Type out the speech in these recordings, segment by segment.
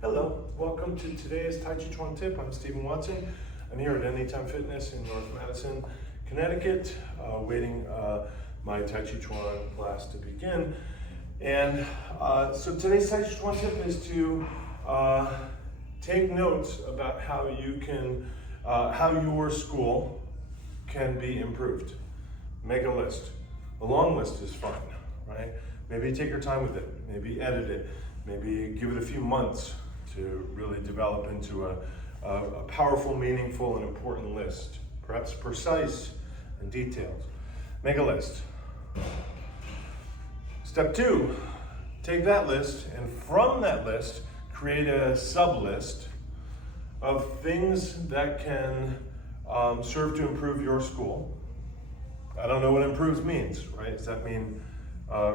Hello, welcome to today's Tàijíquán Tip. I'm Stephen Watson. I'm here at Anytime Fitness in North Madison, Connecticut, waiting my Tàijíquán class to begin. And so today's Tàijíquán Tip is to take notes about how you can, how your school can be improved. Make a list. A long list is fine, right? Maybe take your time with it. Maybe edit it. Maybe give it a few months to really develop into a powerful, meaningful, and important list. Perhaps precise and detailed. Make a list. Step 2, take that list, and from that list, create a sub-list of things that can serve to improve your school. I don't know what improves means, right? Does that mean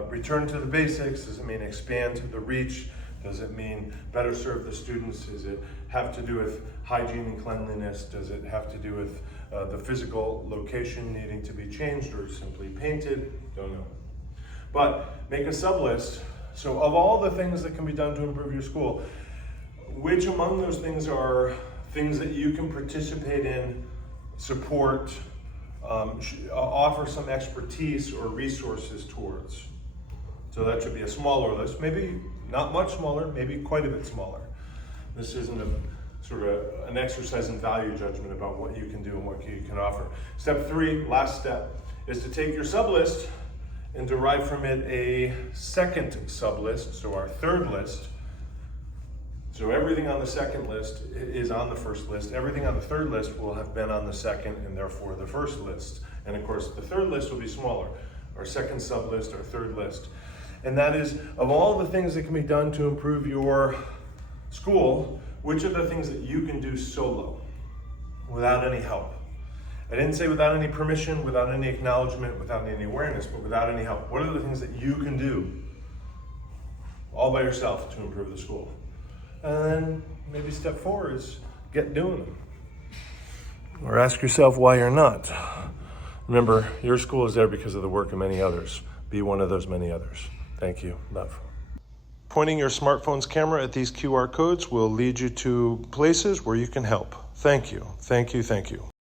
return to the basics? Does it mean expand the reach? Does it mean better serve the students? Does it have to do with hygiene and cleanliness? Does it have to do with the physical location needing to be changed or simply painted? Don't know. But make a sub-list. So of all the things that can be done to improve your school, which among those things are things that you can participate in, support, offer some expertise or resources towards? So that should be a smaller list, maybe not much smaller, maybe quite a bit smaller. This isn't a sort of an exercise in value judgment about what you can do and what you can offer. Step 3, last step, is to take your sub-list and derive from it a second sub-list, so our third list. So everything on the second list is on the first list. Everything on the third list will have been on the second and therefore the first list. And of course, the third list will be smaller. Our second sub-list, our third list. And that is, of all the things that can be done to improve your school, which are the things that you can do solo, without any help? I didn't say without any permission, without any acknowledgement, without any awareness, but without any help. What are the things that you can do all by yourself to improve the school? And then maybe step 4 is get doing them. Or ask yourself why you're not. Remember, your school is there because of the work of many others. Be one of those many others. Thank you. Love. Pointing your smartphone's camera at these QR codes will lead you to places where you can help. Thank you. Thank you. Thank you.